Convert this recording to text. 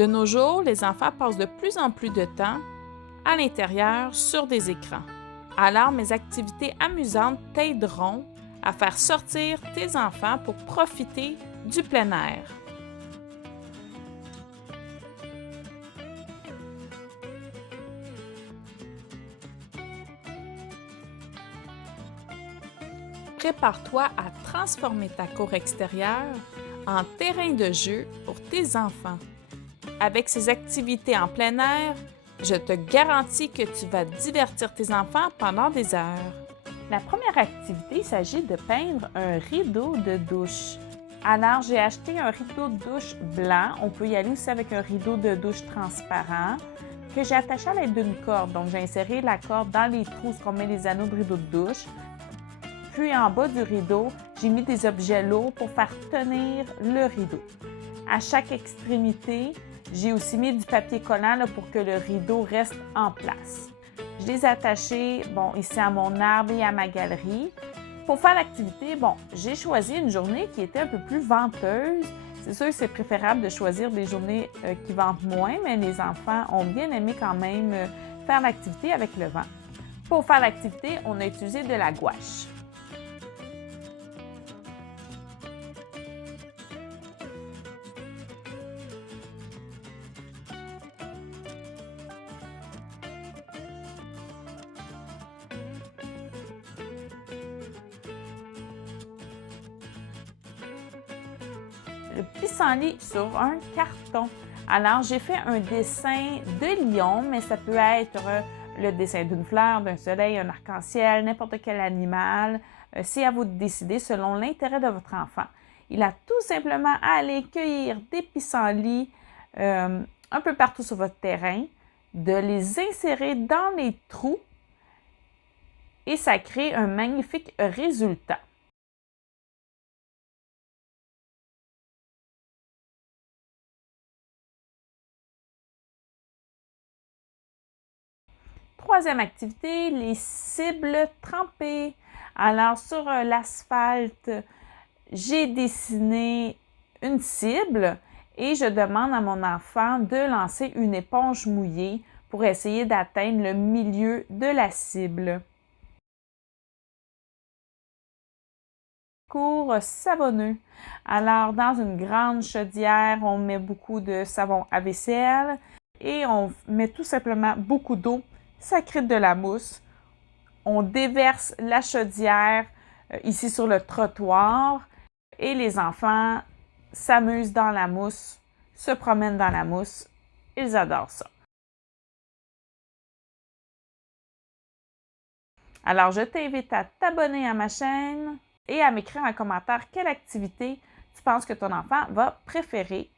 De nos jours, les enfants passent de plus en plus de temps à l'intérieur sur des écrans. Alors, mes activités amusantes t'aideront à faire sortir tes enfants pour profiter du plein air. Prépare-toi à transformer ta cour extérieure en terrain de jeu pour tes enfants. Avec ces activités en plein air, je te garantis que tu vas divertir tes enfants pendant des heures. La première activité, il s'agit de peindre un rideau de douche. Alors, j'ai acheté un rideau de douche blanc. On peut y aller aussi avec un rideau de douche transparent que j'ai attaché à l'aide d'une corde. Donc, j'ai inséré la corde dans les trous où on met les anneaux de rideau de douche. Puis, en bas du rideau, j'ai mis des objets lourds pour faire tenir le rideau. À chaque extrémité, j'ai aussi mis du papier collant là, pour que le rideau reste en place. Je les ai attachés ici à mon arbre et à ma galerie. Pour faire l'activité, j'ai choisi une journée qui était un peu plus venteuse. C'est sûr que c'est préférable de choisir des journées qui ventent moins, mais les enfants ont bien aimé quand même faire l'activité avec le vent. Pour faire l'activité, on a utilisé de la gouache. Le pissenlit sur un carton. Alors, j'ai fait un dessin de lion, mais ça peut être le dessin d'une fleur, d'un soleil, un arc-en-ciel, n'importe quel animal. C'est à vous de décider selon l'intérêt de votre enfant. Il a tout simplement à aller cueillir des pissenlits un peu partout sur votre terrain, de les insérer dans les trous et ça crée un magnifique résultat. Troisième activité, les cibles trempées. Alors, sur l'asphalte, j'ai dessiné une cible et je demande à mon enfant de lancer une éponge mouillée pour essayer d'atteindre le milieu de la cible. Cours savonneux. Alors, dans une grande chaudière, on met beaucoup de savon à vaisselle et on met tout simplement beaucoup d'eau. Ça crée de la mousse. On déverse la chaudière ici sur le trottoir et les enfants s'amusent dans la mousse, se promènent dans la mousse. Ils adorent ça. Alors, je t'invite à t'abonner à ma chaîne et à m'écrire en commentaire quelle activité tu penses que ton enfant va préférer